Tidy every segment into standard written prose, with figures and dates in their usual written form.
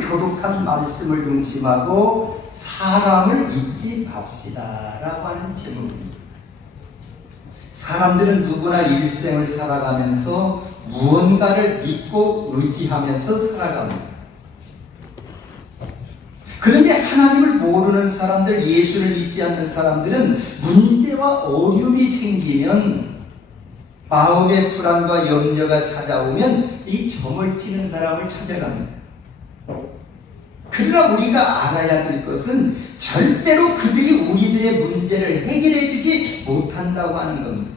교독한 말씀을 중심하고 사람을 믿지 맙시다 라고 하는 제목입니다. 사람들은 누구나 일생을 살아가면서 무언가를 믿고 의지하면서 살아갑니다. 그런데 하나님을 모르는 사람들, 예수를 믿지 않는 사람들은 문제와 어려움이 생기면, 마음의 불안과 염려가 찾아오면 이 점을 치는 사람을 찾아갑니다. 그러나 우리가 알아야 될 것은 절대로 그들이 우리들의 문제를 해결해 주지 못한다고 하는 겁니다.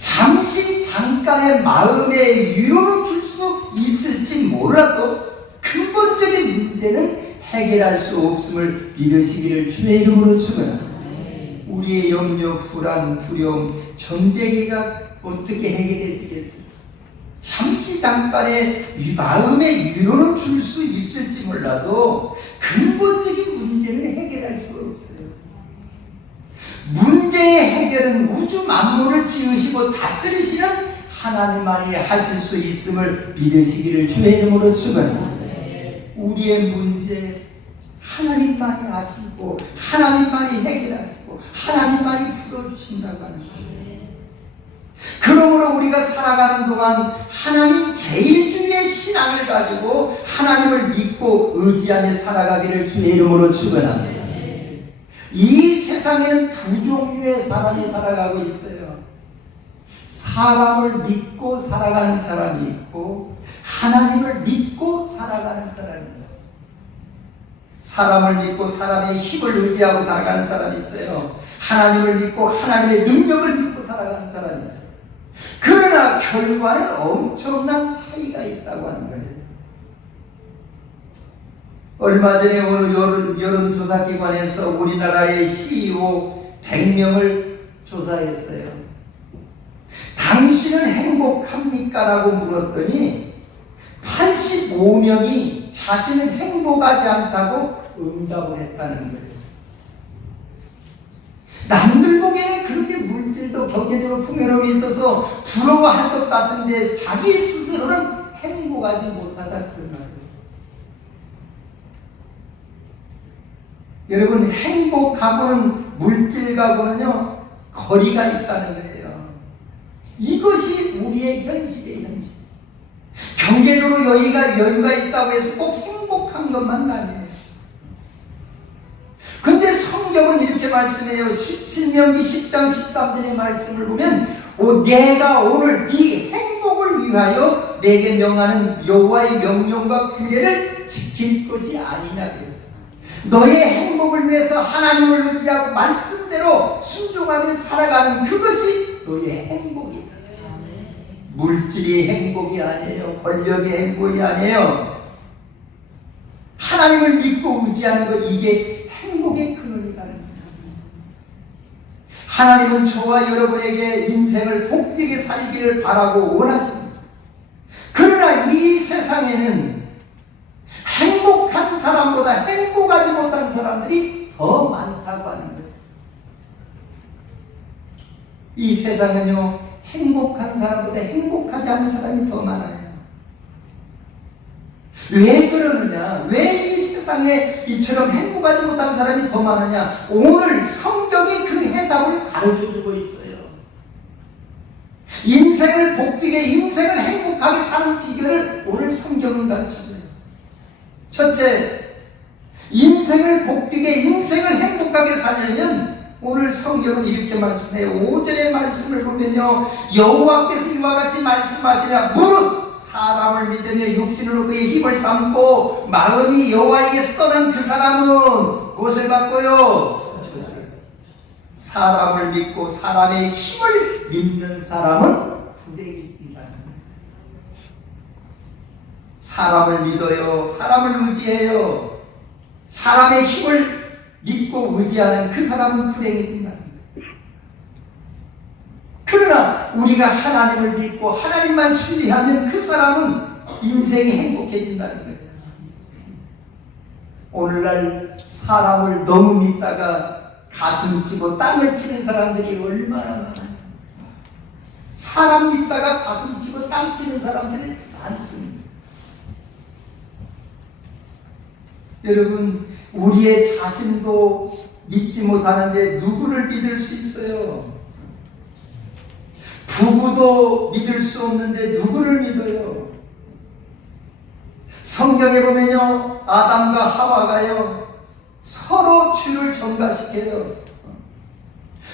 잠시 잠깐의 마음의 위로는 줄 수 있을지 몰라도 근본적인 문제는 해결할 수 없음을 믿으시기를 주의 이름으로 축원합니다. 우리의 염려, 불안, 두려움, 전쟁이가 어떻게 해결해 주겠습니까? 잠시 잠깐의 마음의 위로는 줄 수 있을지 몰라도 근본적인 문제는 해결할 수가 없어요. 문제의 해결은 우주 만물을 지으시고 다스리시는 하나님만이 하실 수 있음을 믿으시기를 주의 이름으로 축원합니다. 우리의 문제 하나님만이 아시고 하나님만이 해결하시고 하나님만이 풀어주신다고 하는 거예요. 그러므로 우리가 살아가는 동안 하나님 제일주의 신앙을 가지고 하나님을 믿고 의지하며 살아가기를 주의 이름으로 축원합니다. 이 세상에는 두 종류의 사람이 살아가고 있어요. 사람을 믿고 살아가는 사람이 있고 하나님을 믿고 살아가는 사람이 있어요. 사람을 믿고 사람의 힘을 의지하고 살아가는 사람이 있어요. 하나님을 믿고 하나님의 능력을 믿고 살아가는 사람이 있어요. 그러나 결과는 엄청난 차이가 있다고 하는 거예요. 얼마 전에 오늘 여론조사기관에서 우리나라의 CEO 100명을 조사했어요. 당신은 행복합니까? 라고 물었더니 85명이 자신은 행복하지 않다고 응답을 했다는 거예요. 남들 보기에는 그렇게 물질도 경제적으로 풍요로움이 있어서 부러워할 것 같은데 자기 스스로는 행복하지 못하다 그런 말이에요. 여러분, 행복하고는 물질하고는요 거리가 있다는 거예요. 이것이 우리의 현실의 현실. 경제적으로 여유가 있다고 해서 꼭 행복한 것만 아니에요. 근데 성경은 이렇게 말씀해요. 17명기 10장 13절의 말씀을 보면 내가 오늘 네 행복을 위하여 내게 명하는 여호와의 명령과 규례를 지킬 것이 아니냐 그랬어요. 너의 행복을 위해서 하나님을 의지하고 말씀대로 순종하며 살아가는 그것이 너의 행복이다. 물질이 행복이 아니에요. 권력이 행복이 아니에요. 하나님을 믿고 의지하는 것, 이게 행복의 근원이라는 거예요. 하나님은 저와 여러분에게 인생을 복되게 살기를 바라고 원하십니다. 그러나 이 세상에는 행복한 사람보다 행복하지 못한 사람들이 더 많다고 하는 거예요. 이 세상은요, 행복한 사람보다 행복하지 않은 사람이 더 많아요. 왜 그러느냐? 왜 이 세상에 이처럼 행복하지 못한 사람이 더 많으냐? 오늘 성경이 그 해답을 가르쳐주고 있어요. 인생을 복되게, 인생을 행복하게 사는 비결을 오늘 성경은 가르쳐줘요. 첫째, 인생을 복되게, 인생을 행복하게 살려면 오늘 성경은 이렇게 말씀해요. 5절의 말씀을 보면요, 여호와께서 이와 같이 말씀하시냐. 무릇 사람을 믿으며 육신으로 그의 힘을 삼고 마음이 여호와에게서 떠난 그 사람은 무엇을 받고요? 사람을 믿고 사람의 힘을 믿는 사람은 부대입니다. 사람을 믿어요. 사람을 의지해요. 사람의 힘을 믿고 의지하는 그 사람은 불행해진다. 그러나 우리가 하나님을 믿고 하나님만 신뢰하면 그 사람은 인생이 행복해진다는 거예요. 오늘날 사람을 너무 믿다가 가슴 치고 땅을 치는 사람들이 얼마나 많아요. 사람 믿다가 가슴 치고 땅 치는 사람들이 많습니다. 여러분, 우리의 자신도 믿지 못하는데 누구를 믿을 수 있어요? 부부도 믿을 수 없는데 누구를 믿어요? 성경에 보면요, 아담과 하와가요 서로 주를 전가시켜요.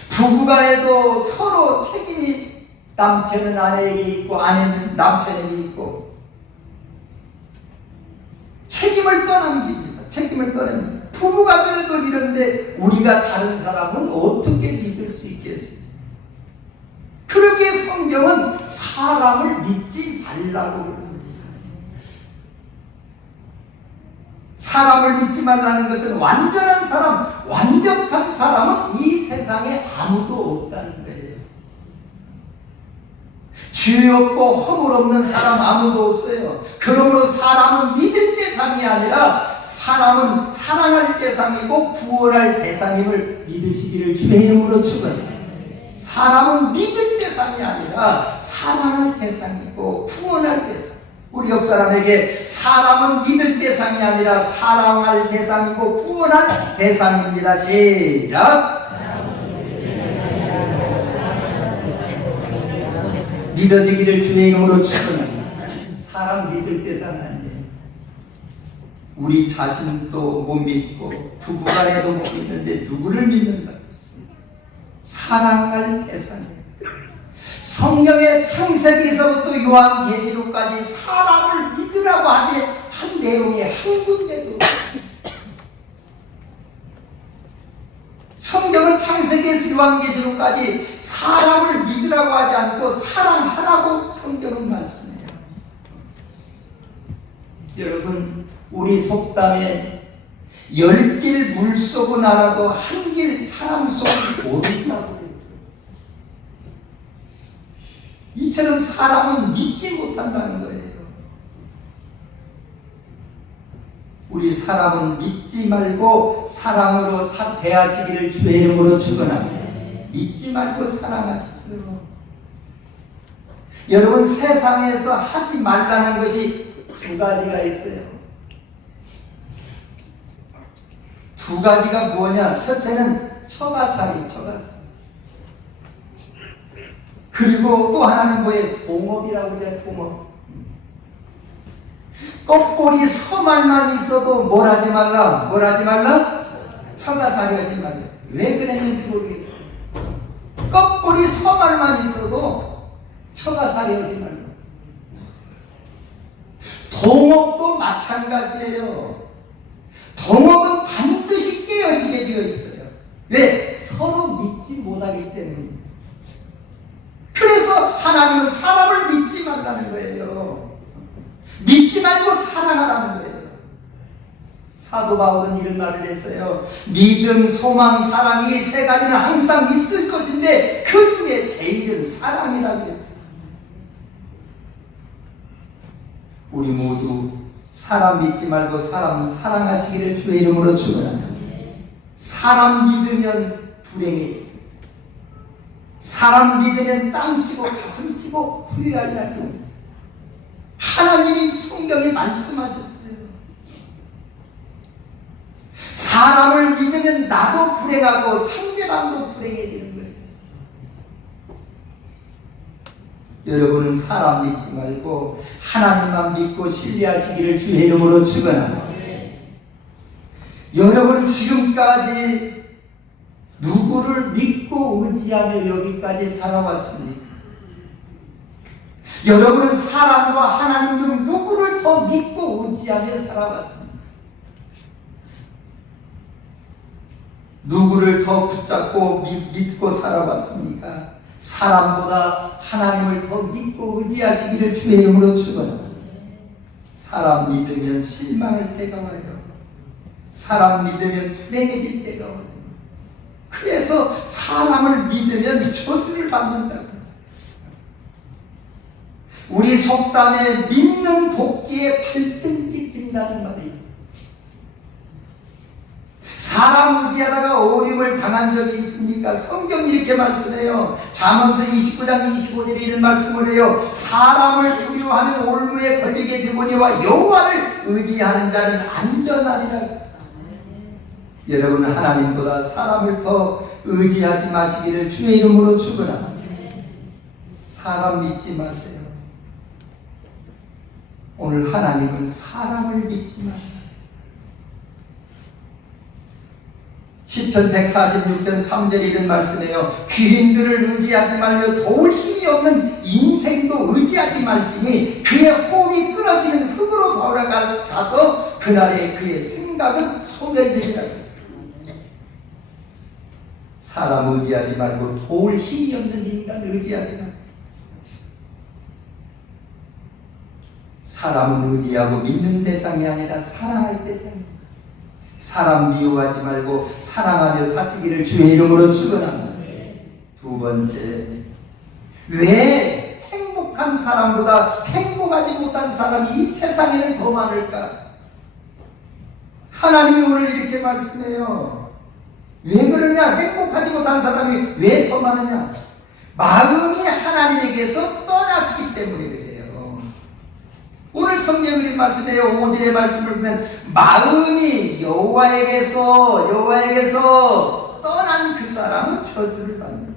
부부간에도 서로 책임이, 남편은 아내에게 있고 아내는 남편에게 있고, 책임을 떠넘깁니다. 책임을 떠넘깁니다. 부부간에도 이런데 우리가 다른 사람은 어떻게 믿을 수 있겠어요? 그러기에 성경은 사람을 믿지 말라고 그럽니다. 사람을 믿지 말라는 것은 완전한 사람, 완벽한 사람은 이 세상에 아무도 없다는 거예요. 죄 없고 허물 없는 사람 아무도 없어요. 그러므로 사람은 믿을 대상이 아니라 사람은 사랑할 대상이고 구원할 대상임을 믿으시기를 주의 이름으로 축원합니다. 사람은 믿을 대상이 아니라 사랑할 대상이고 구원할 대상. 우리 옆 사람에게 사람은 믿을 대상이 아니라 사랑할 대상이고 구원할 대상입니다. 시작. 믿어지기를 주의 이름으로 축원합니다. 사람 믿을 대상은 아니에요. 우리 자신도 못 믿고 부부간에도 못 믿는데 누구를 믿는다? 사랑할 대상이에요. 성경의 창세기에서부터 요한계시록까지 사람을 믿으라고 하지 한 내용이 한 군데도 없어요. 성경은 창세기에서 요한계시록까지 사람을 믿으라고 하지 않고 사랑하라고 성경은 말씀해요. 여러분, 우리 속담에 10길 물속은 알아도 한 길 사람 속은 모른다고 그랬어요. 이처럼 사람은 믿지 못한다는 거예요. 우리 사람은 믿지 말고 사랑으로 대하시기를 주의 이름으로 축원합니다. 믿지 말고 사랑하십시오. 여러분, 세상에서 하지 말라는 것이 두 가지가 있어요. 두 가지가 뭐냐? 첫째는 처가살이. 그리고 또 하나는 뭐예요? 동업이라고 해요. 동업. 껍보리 서말만 있어도 뭘 하지 말라? 처가살이 하지 말라. 왜 그랬는지 모르겠어요. 껍보리 서말만 있어도 처가살이 하지 말라. 동업도 마찬가지예요. 동업은 반드시 깨어지게 되어 있어요. 왜? 서로 믿지 못하기 때문에. 그래서 하나님은 사람을 믿지 말라는 거예요. 믿지 말고 사랑하라는 거예요. 사도 바울은 이런 말을 했어요. 믿음, 소망, 사랑이 세 가지는 항상 있을 것인데 그 중에 제일은 사랑이라고 했어요. 우리 모두 사람 믿지 말고 사람 사랑하시기를 주의 이름으로 축원합니다. 사람 믿으면 불행해집니다. 사람 믿으면 땅치고 가슴 치고 후회할 날이 옵니다. 하나님이 성경에 말씀하셨어요. 사람을 믿으면 나도 불행하고 상대방도 불행해지는 거예요. 여러분은 사람 믿지 말고 하나님만 믿고 신뢰하시기를 주의 이름으로 축원합니다. 여러분, 지금까지 누구를 믿고 의지하며 여기까지 살아왔습니까? 여러분은 사람과 하나님 중 누구를 더 믿고 의지하며 살아왔습니까? 누구를 더 붙잡고 믿고 살아왔습니까? 사람보다 하나님을 더 믿고 의지하시기를 주의 이름으로 축원합니다. 사람 믿으면 실망할 때가 와요. 사람 믿으면 불행해질 때가 와요. 그래서 사람을 믿으면 저주를 받는다고 했어요. 우리 속담에 믿는 도끼에 발등찍 낀다는 말이 있어요. 사람 의지하다가 어려움을 당한 생각한 적이 있습니까? 성경이 이렇게 말씀해요. 잠언서 29장 25절에 이런 말씀을 해요. 사람을 두려워하면 올무에 걸리게 되거니와 여호와를 의지하는 자는 안전하리라. 여러분, 하나님보다 사람을 더 의지하지 마시기를 주의 이름으로 축원합니다. 사람 믿지 마세요. 오늘 하나님은 사람을 믿지 마세요. 시편 146편 3절에 이런 말씀이에요. 귀인들을 의지하지 말며 도울 힘이 없는 인생도 의지하지 말지니 그의 호흡이 끊어지는 흙으로 돌아가서 그날에 그의 생각은 소멸되리라. 사람 의지하지 말고 도울 힘이 없는 인간 의지하지 마세요. 사람은 의지하고 믿는 대상이 아니라 사랑할 대상입니다. 사람 미워하지 말고 사랑하며 사시기를 주의 이름으로 축원합니다. 두 번째, 왜 행복한 사람보다 행복하지 못한 사람이 이 세상에는 더 많을까? 하나님이 오늘 이렇게 말씀해요. 왜 그러냐? 행복하지 못한 사람이 왜 더 많으냐? 마음이 하나님에게서 떠났기 때문에 그래요. 오늘 성경의 말씀에요. 5절의 말씀을 보면 마음이 여호와에게서 떠난 그 사람은 저주를 받는다.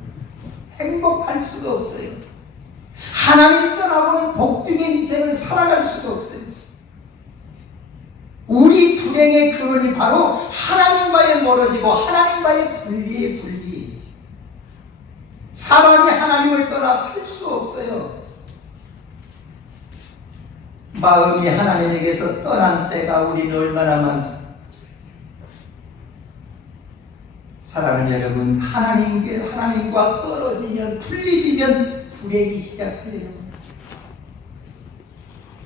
행복할 수가 없어요. 하나님 떠나고는 복되게 인생을 살아갈 수가 없어요. 우리 불행의 근원이 바로 하나님과의 멀어지고 하나님과의 분리. 사람이 하나님을 떠나 살 수 없어요. 마음이 하나님에게서 떠난 때가 우리는 얼마나 많습니까? 사랑하는 여러분, 하나님과 떨어지면, 분리되면 불행이 시작해요.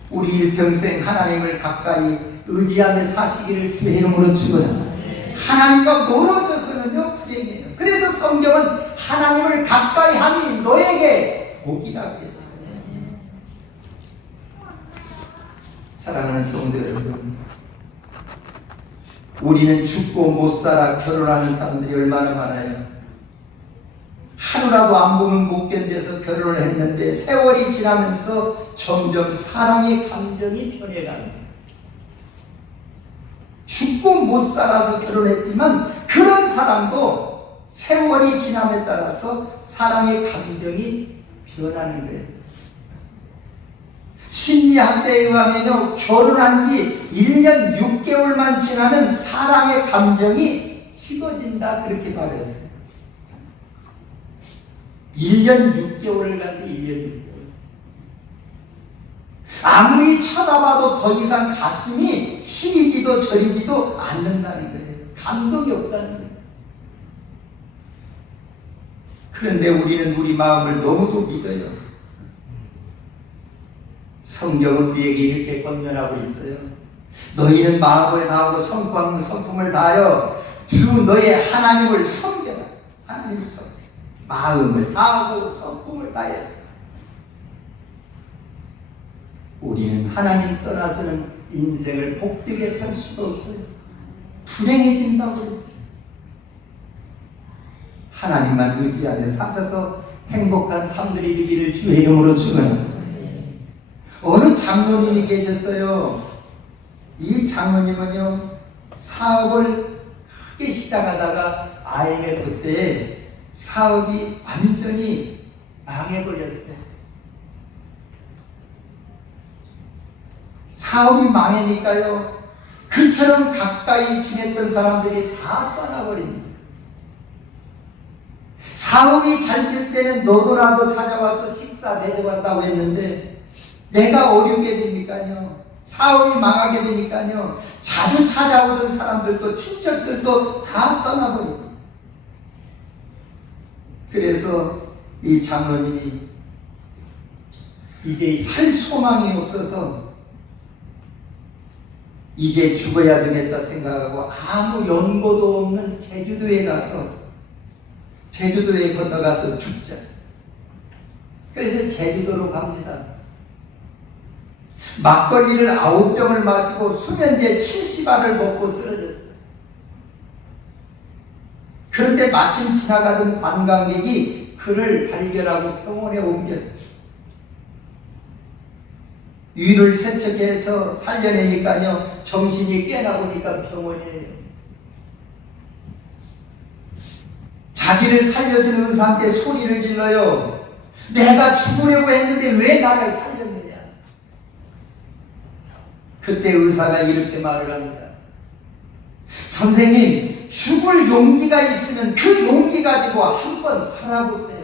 우리 일평생 하나님을 가까이 의지하며 사시기를 주의 이름으로 축원합니다. 하나님과 멀어져서는요 불행해요. 그래서 성경은 하나님을 가까이 하니 너에게 복이라고 했어요. 사랑하는 성도 여러분, 우리는 죽고 못 살아 결혼하는 사람들이 얼마나 많아요. 하루라도 안 보면 못 견뎌서 결혼을 했는데 세월이 지나면서 점점 사랑의 감정이 변해갑니다. 죽고 못 살아서 결혼했지만 그런 사람도 세월이 지남에 따라서 사랑의 감정이 변하는 거예요. 심리학자에 의하면요, 결혼한 지 1년 6개월만 지나면 사랑의 감정이 식어진다, 그렇게 말했어요. 1년 6개월간 1년 6개월. 아무리 쳐다봐도 더 이상 가슴이 시리지도 저리지도 않는다는 거예요. 감동이 없다는 거예요. 그런데 우리는 우리 마음을 너무도 믿어요. 성경은 우리에게 이렇게 권면하고 있어요. 너희는 마음을 다하고 성품을 다하여 주 너의 하나님을 섬겨라. 하나님을 섬겨. 마음을 다하고 성품을 다해서. 우리는 하나님 떠나서는 인생을 복되게 살 수가 없어요. 불행해진다고 했어요. 하나님만 의지하며 사셔서 행복한 삶들이 되기를 주의 이름으로 축원합니다. 어느 장로님이 계셨어요. 이 장로님은요, 사업을 크게 시작하다가 IMF 때 사업이 완전히 망해버렸어요. 사업이 망하니까요, 그처럼 가까이 지냈던 사람들이 다 떠나버립니다. 사업이 잘 될 때는 너도나도 찾아와서 식사 대접한다고 했는데 내가 어렵게 되니까요, 사업이 망하게 되니까요, 자주 찾아오던 사람들도 친척들도 다 떠나버립니다. 그래서 이 장로님이 이제 살 소망이 없어서 이제 죽어야 되겠다 생각하고 아무 연고도 없는 제주도에 건너가서 죽자. 그래서 제주도로 갑니다. 막걸리를 9병을 마시고 수면제 70알을 먹고 쓰러졌어요. 그런데 마침 지나가던 관광객이 그를 발견하고 병원에 옮겼어요. 위를 세척해서 살려내니까요, 정신이 깨나보니까 병원이에요. 자기를 살려준 의사한테 소리를 질러요. 내가 죽으려고 했는데 왜 나를 살렸느냐. 그때 의사가 이렇게 말을 합니다. 선생님, 죽을 용기가 있으면 그 용기 가지고 한번 살아보세요.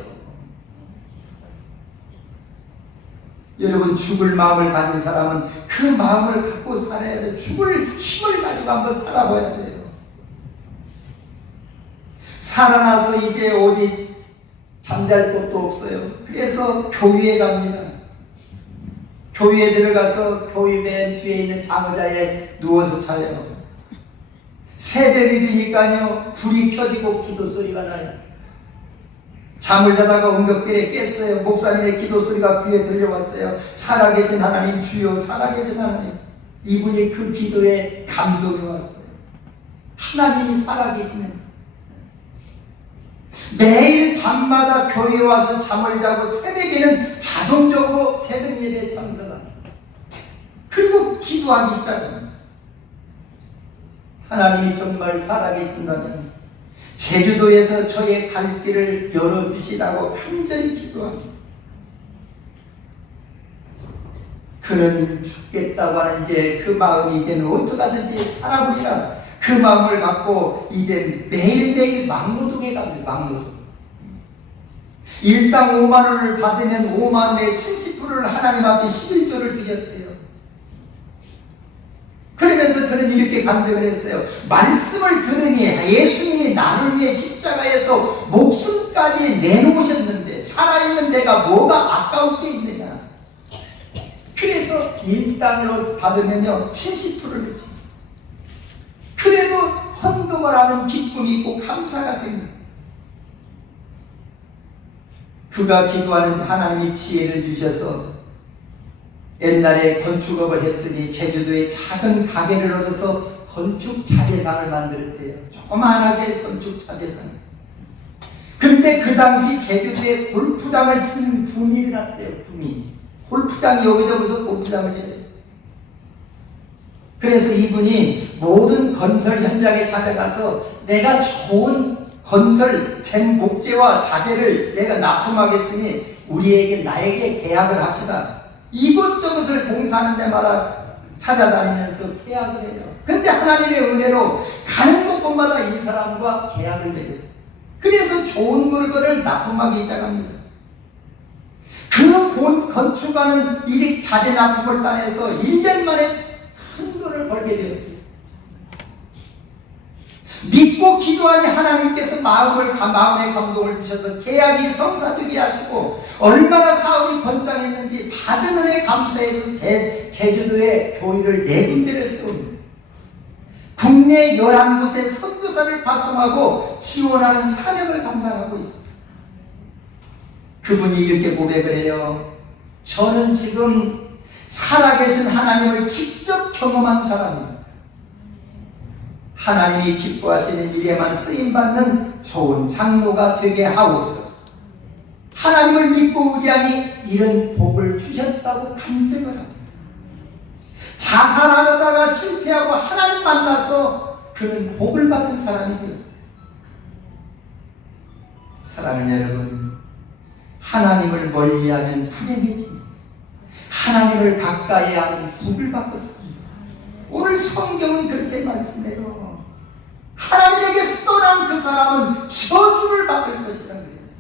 여러분, 죽을 마음을 가진 사람은 그 마음을 갖고 살아야 돼요. 죽을 힘을 가지고 한번 살아봐야 돼요. 살아나서 이제 어디 잠잘 곳도 없어요. 그래서 교회에 갑니다. 교회에 들어가서 교회 맨 뒤에 있는 장의자에 누워서 자요. 새벽이 되니까요, 불이 켜지고 기도 소리가 나요. 잠을 자다가 언덕길에 깼어요. 목사님의 기도 소리가 귀에 들려왔어요. 살아계신 하나님, 주여 살아계신 하나님. 이분이 그 기도에 감동이 왔어요. 하나님이 살아계시는, 매일 밤마다 교회에 와서 잠을 자고 새벽에는 자동적으로 새벽 예배에 참석합니다. 그리고 기도하기 시작합니다. 하나님이 정말 살아계신다면 제주도에서 저의 갈 길을 열어주시라고 간절히 기도합니다. 그는 죽겠다고 하는 이제 그 마음이 이제는 어떡하든지 살아보리라, 그 마음을 갖고 이제 매일매일 막노동에 갑니다. 막노동. 일당 5만 원을 받으면 5만 원의 70%를 하나님 앞에 11조를 드렸대요. 그러면서 그는 이렇게 간증을 했어요. 말씀을 들으니 예수님이 나를 위해 십자가에서 목숨까지 내놓으셨는데 살아있는 내가 뭐가 아까울 게 있느냐. 그래서 일당으로 받으면요 70%를 줍니다. 그래도 헌금을 하는 기쁨이 있고 감사가 생깁니다. 그가 기도하는 하나님이 지혜를 주셔서 옛날에 건축업을 했으니 제주도에 작은 가게를 얻어서 건축 자재상을 만들었대요. 조그만하게 건축 자재상. 근데 그 당시 제주도에 골프장을 짓는 붐이 일어났대요. 붐이. 골프장이 여기저기서 골프장을 짓어요. 그래서 이분이 모든 건설 현장에 찾아가서 내가 좋은 건설 목재와 자재를 내가 납품하겠으니 우리에게 나에게 계약을 합시다. 이곳저곳을 봉사하는 데마다 찾아다니면서 계약을 해요. 근데 하나님의 은혜로 가는 곳곳마다 이 사람과 계약을 맺었어요. 그래서 좋은 물건을 납품하기 시작합니다. 그 건축하는 이 자재 납품을 따내서 1년 만에 큰 돈을 벌게 되었어요. 믿고 기도하니 하나님께서 마음에 감동을 주셔서 계약이 성사되게 하시고 얼마나 사업이 번창했는지 받은 은혜 감사해서 제주도에 교회를 4군데를 세웁니다. 국내 11곳에 선교사를 파송하고 지원하는 사명을 감당하고 있습니다. 그분이 이렇게 고백을 해요. 저는 지금 살아계신 하나님을 직접 경험한 사람입니다. 하나님이 기뻐하시는 일에만 쓰임받는 좋은 장로가 되게 하옵소서. 하나님을 믿고 의지하니 이런 복을 주셨다고 간증을 합니다. 자살하려다가 실패하고 하나님 만나서 그는 복을 받은 사람이 되었어요. 사랑하는 여러분, 하나님을 멀리하면 불행해집니다. 하나님을 가까이 하면 복을 받고 삽니다. 오늘 성경은 그렇게 말씀해요. 하나님에게서 떠난 그 사람은 저주를 받을 것이라고 그랬어요.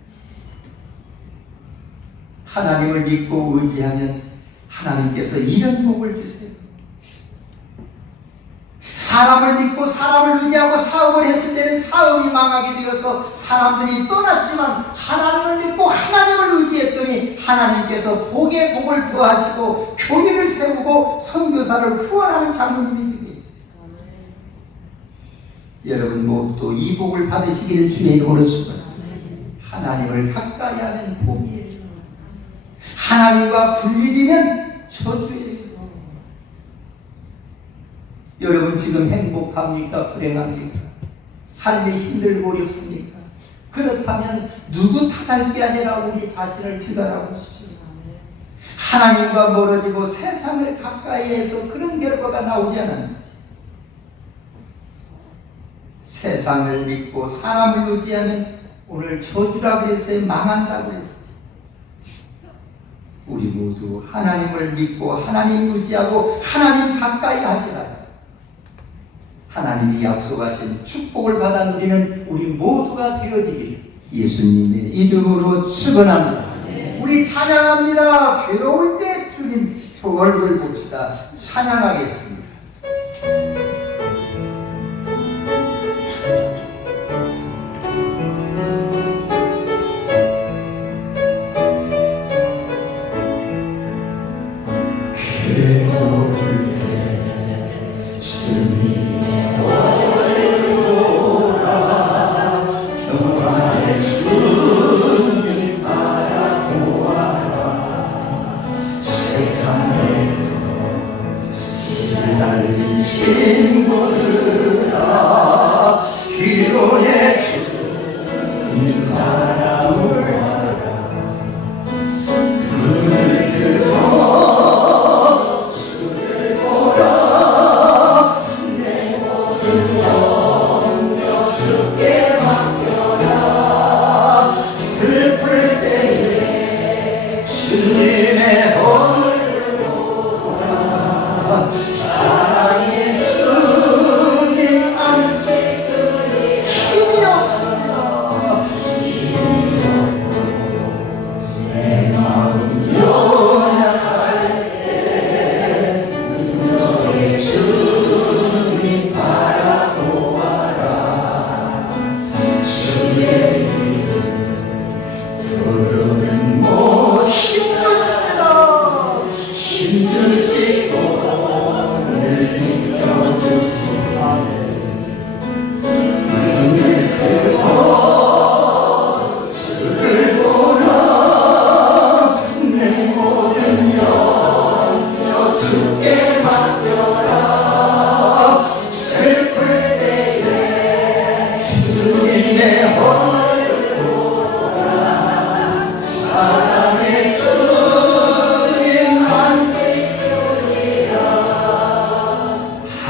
하나님을 믿고 의지하면 하나님께서 이런 복을 주세요. 사람을 믿고 사람을 의지하고 사업을 했을 때는 사업이 망하게 되어서 사람들이 떠났지만 하나님을 믿고 하나님을 의지했더니 하나님께서 복에 복을 더하시고 교회를 세우고 선교사를 후원하는 장로님이 되게 있어요. 여러분 모두 이 복을 받으시기를 주의 이름으로 축원합니다. 하나님을 가까이 하면 복이에요. 하나님과 분리되면 저주예요. 여러분 지금 행복합니까? 불행합니까? 삶이 힘들고 어렵습니까? 그렇다면 누구 탓할 게 아니라 우리 자신을 되돌아보십시오. 하나님과 멀어지고 세상을 가까이 해서 그런 결과가 나오지 않았는지, 세상을 믿고 사람을 의지하면 오늘 저주라 그랬어요? 망한다고 그랬어요? 우리 모두 하나님을 믿고 하나님 의지하고 하나님 가까이 하시라. 하나님이 약속하신 축복을 받아 누리는 우리 모두가 되어지기를 예수님의 이름으로 축원합니다. 우리 찬양합니다. 괴로울 때 주님 얼굴 봅시다. 찬양하겠습니다. 친구들아 기도해 주님 바라볼 불을 들어 주를 보라 내 모든 염려 주께 맡겨라 슬플 때에 주님의 얼굴 보라 사랑의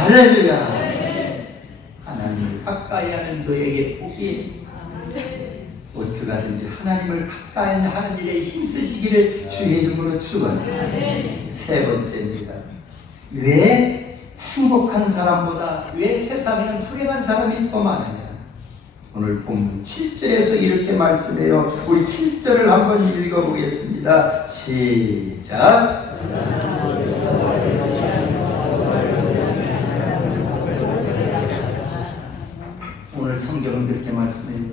할렐루야. 하나님을 가까이 하는 너에게 복이 어떻게 하든지 하나님을 가까이 하는 일에 힘쓰시기를 주의 이름으로 축원합니다. 세 번째입니다. 왜 행복한 사람보다 왜 세상에는 불행한 사람이 더 많으냐? 오늘 본문 7절에서 이렇게 말씀해요. 우리 7절을 한번 읽어보겠습니다. 시작. 오늘 성경은 그렇게 말씀해요.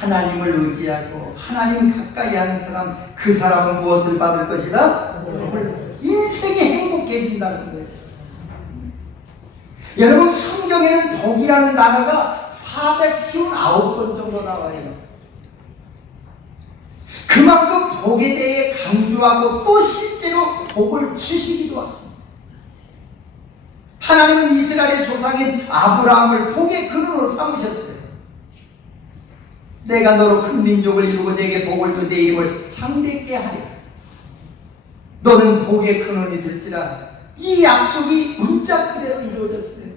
하나님을 의지하고 하나님 가까이 하는 사람, 그 사람은 무엇을 받을 것이다? 인생이 행복해진다는 거예요. 여러분, 성경에는 복이라는 단어가 459번 정도 나와요. 그만큼 복에 대해 강조하고 또 실제로 복을 주시기도 하십니다. 하나님은 이스라엘의 조상인 아브라함을 복의 근원으로 삼으셨어요. 내가 너로 큰 민족을 이루고 내게 복을 주 내 이름을 창대케 하리라. 너는 복의 근원이 될지라. 이 약속이 문자 그대로 이루어졌어요.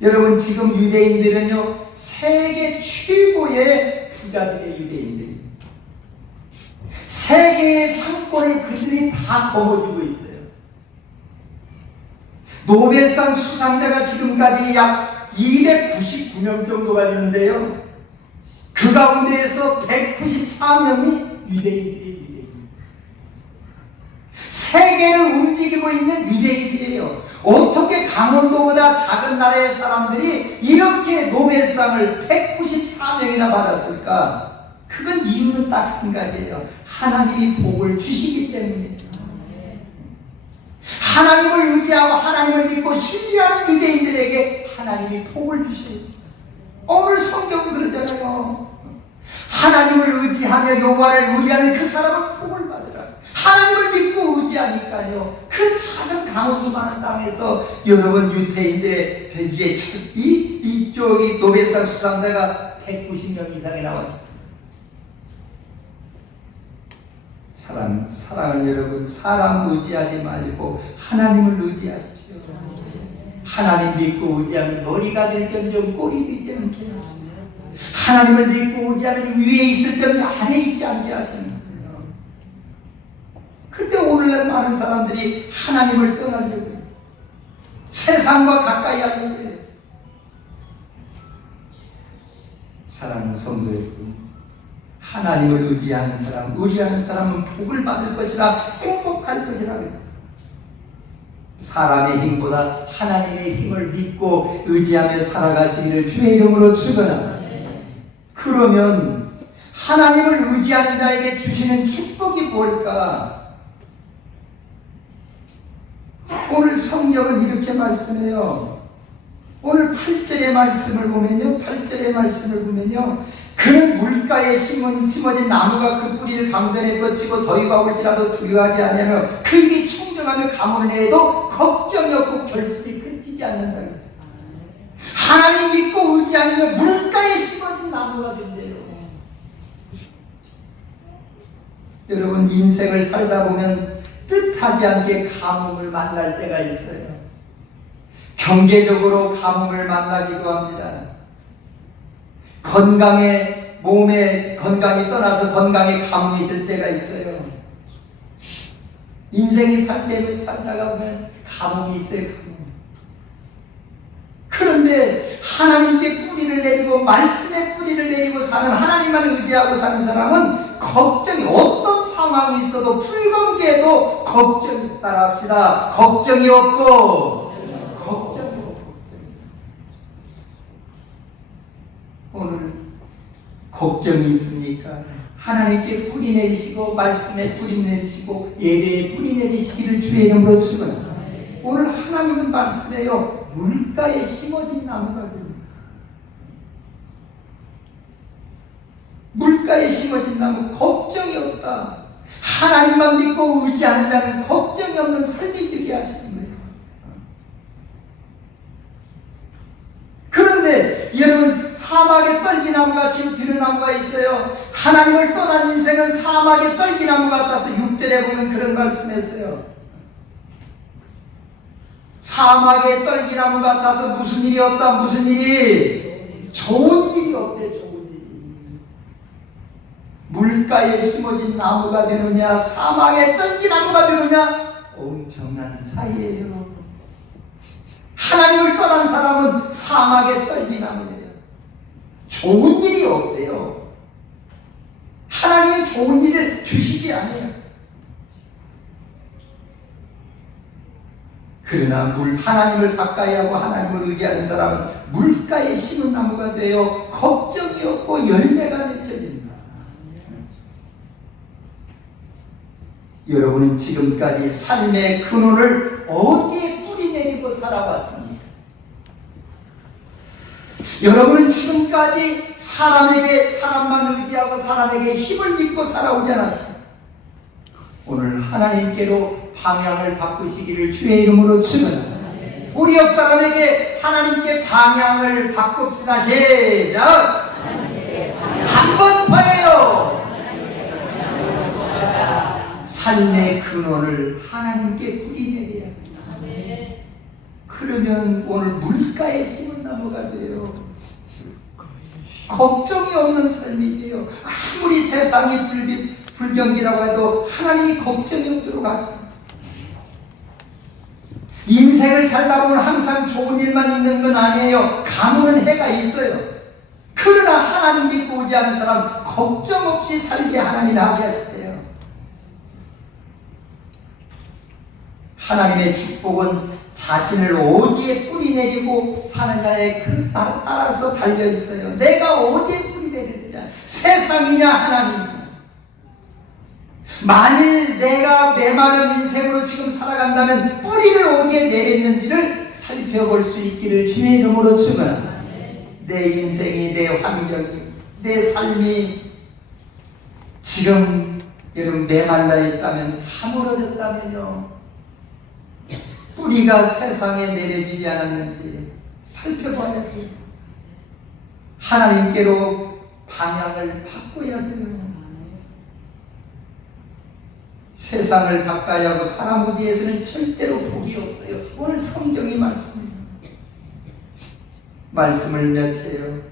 여러분, 지금 유대인들은요, 세계 최고의 부자들의 유대인들이 세계의 상권을 그들이 다 거머쥐고 있어요. 노벨상 수상자가 지금까지 약 299명 정도가 있는데요, 그 가운데에서 194명이 유대인들이에요. 세계를 움직이고 있는 유대인들이에요. 어떻게 강원도보다 작은 나라의 사람들이 이렇게 노벨상을 194명이나 받았을까? 그건 이유는 딱 한 가지예요. 하나님이 복을 주시기 때문이죠. 하나님을 의지하고 하나님을 믿고 신뢰하는 유대인들에게 하나님이 복을 주셔요. 오늘 성경은 그러잖아요. 하나님을 의지하며 여호와를 의지하는 그 사람은 복을 받으라. 하나님을 믿고 의지하니까요, 그 그 작은 강우도 많은 땅에서 여러분 유태인들의 이제 이쪽이 노벨상 수상자가 190명 이상이 나와요. 사랑하는 여러분, 사람 의지하지 말고 하나님을 의지하십시오. 하나님 믿고 의지하면 머리가 될지언정 꼬리 되지 않게 하시며, 하나님을 믿고 의지하면 위에 있을지언정 아래 있지 않게 하시는 거예요. 근데 오늘날 많은 사람들이 하나님을 떠나려고 해요. 세상과 가까이 하려고 해요. 사랑하는 성도 여러분, 하나님을 의지하는 사람, 의리하는 사람은 복을 받을 것이라, 행복할 것이라 그랬어요. 사람의 힘보다 하나님의 힘을 믿고 의지하며 살아가시기를 주의 이름으로 축원합니다. 그러면 하나님을 의지하는 자에게 주시는 축복이 뭘까? 오늘 성경은 이렇게 말씀해요. 오늘 8절의 말씀을 보면요, 그는 물가에 심어진 나무가 그 뿌리를 강변에 뻗치고 더위가 올지라도 두려워하지 아니하며 그 입이 청정하며 가물을 해도 걱정이 없고 결실이 끊지지 않는다. 하나님 믿고 의지하며 물가에 심어진 나무가 된대요. 여러분, 인생을 살다 보면 뜻하지 않게 가뭄을 만날 때가 있어요. 경제적으로 가뭄을 만나기도 합니다. 몸의 건강이 떠나서 건강에 가뭄이 들 때가 있어요. 인생이 살다가 보면 가뭄이 있어요. 그런데 하나님께 뿌리를 내리고 말씀에 뿌리를 내리고 사는, 하나님만 의지하고 사는 사람은 걱정이, 어떤 상황이 있어도 불건기에도 걱정이, 따라합시다, 걱정이 없고 오늘 걱정이 있습니까? 하나님께 뿌리 내리시고 말씀에 뿌리 내리시고 예배에 뿌리 내리시기를 주의 이름으로 축원합니다. 오늘 하나님은 말씀해요. 물가에 심어진 나무가 됩니다. 물가에 심어진 나무, 걱정이 없다. 하나님만 믿고 의지하는 자는 걱정이 없는 삶이 되게 하시는 거예요. 그런데 여러분, 사막에 떨기나무가 지금 비누나무가 있어요. 하나님을 떠난 인생은 사막에 떨기나무 같아서 6절에 보면 그런 말씀했어요. 사막에 떨기나무 같아서 무슨 일이 없다. 무슨 일이? 좋은 일이 없대. 좋은 일이. 물가에 심어진 나무가 되느냐, 사막에 떨기나무가 되느냐, 엄청난 차이예요. 하나님을 떠난 사람은 사막에 떨기나무예요. 좋은 일이 없대요. 하나님이 좋은 일을 주시지 않아요. 그러나 하나님을 가까이 하고 하나님을 의지하는 사람은 물가에 심은 나무가 되어 걱정이 없고 열매가 맺혀진다. 여러분은 지금까지 삶의 근원을 어디에 뿌리 내리고 살아왔습니까? 여러분은 지금까지 사람만 의지하고 사람에게 힘을 믿고 살아오지 않았습니까? 오늘 하나님께로 방향을 바꾸시기를 주의 이름으로 축원합니다. 우리 옆 사람에게 하나님께 방향을 바꿉시다. 시작! 한 번 더해요. 삶의 근원을 하나님께 뿌리 내려야 합니다. 그러면 오늘 물가에 심은 나무가 돼요. 걱정이 없는 삶이 돼요. 아무리 세상이 불경기라고 해도 하나님이 걱정이 없도록 하십니다. 인생을 살다 보면 항상 좋은 일만 있는 건 아니에요. 가무는 해가 있어요. 그러나 하나님 믿고 의지하는 사람 걱정 없이 살게 하나님이 하게 하셨대요. 하나님의 축복은 자신을 어디에 뿌리 내리고 사느냐에 따라서 달려있어요. 내가 어디에 뿌리 내리느냐, 세상이냐 하나님이냐. 만일 내가 메마른 인생으로 지금 살아간다면 뿌리를 어디에 내렸는지를 살펴볼 수 있기를 주의 이름으로 축원합니다. 내 인생이, 내 환경이, 내 삶이 지금 여러분 메말라 있다면, 가물어졌다면요, 뿌리가 세상에 내려지지 않았는지 살펴봐야 돼요. 하나님께로 방향을 바꿔야 돼요. 세상을 가까이 하고 사람 의지에서는 절대로 복이 없어요. 오늘 성경이 말씀이에요. 말씀을 맺혀요.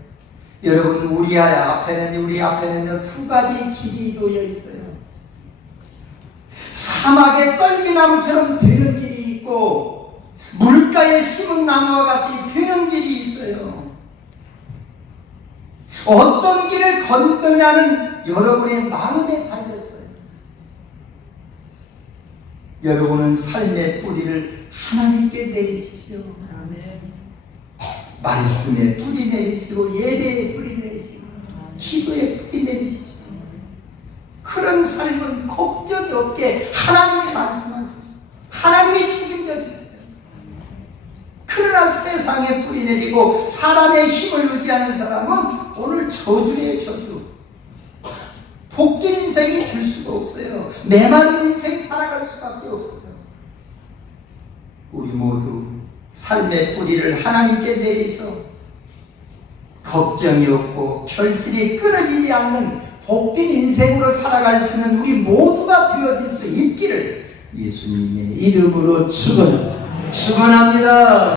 여러분, 우리 앞에는 두 가지 길이 놓여 있어요. 사막에 떨기나무처럼 되는 길이 있고 물가에 심은 나무와 같이 되는 길이 있어요. 어떤 길을 걷느냐는 여러분의 마음에 달렸어요. 여러분은 삶의 뿌리를 하나님께 내리십시오. 말씀에 뿌리 내리시고 예배에 뿌리 내리시고 기도에 뿌리 내리십시오. 그런 삶은 걱정이 없게 하나님이 말씀하세요. 하나님이 책임져 주세요. 그러나 세상에 뿌리 내리고 사람의 힘을 의지하는 사람은 오늘 저주의 저주, 복된 인생이 될 수가 없어요. 메마른 인생 살아갈 수밖에 없어요. 우리 모두 삶의 뿌리를 하나님께 내리서 걱정이 없고 결실이 끊어지지 않는 복된 인생으로 살아갈 수 있는 우리 모두가 되어질 수 있기를 예수님의 이름으로 축원합니다.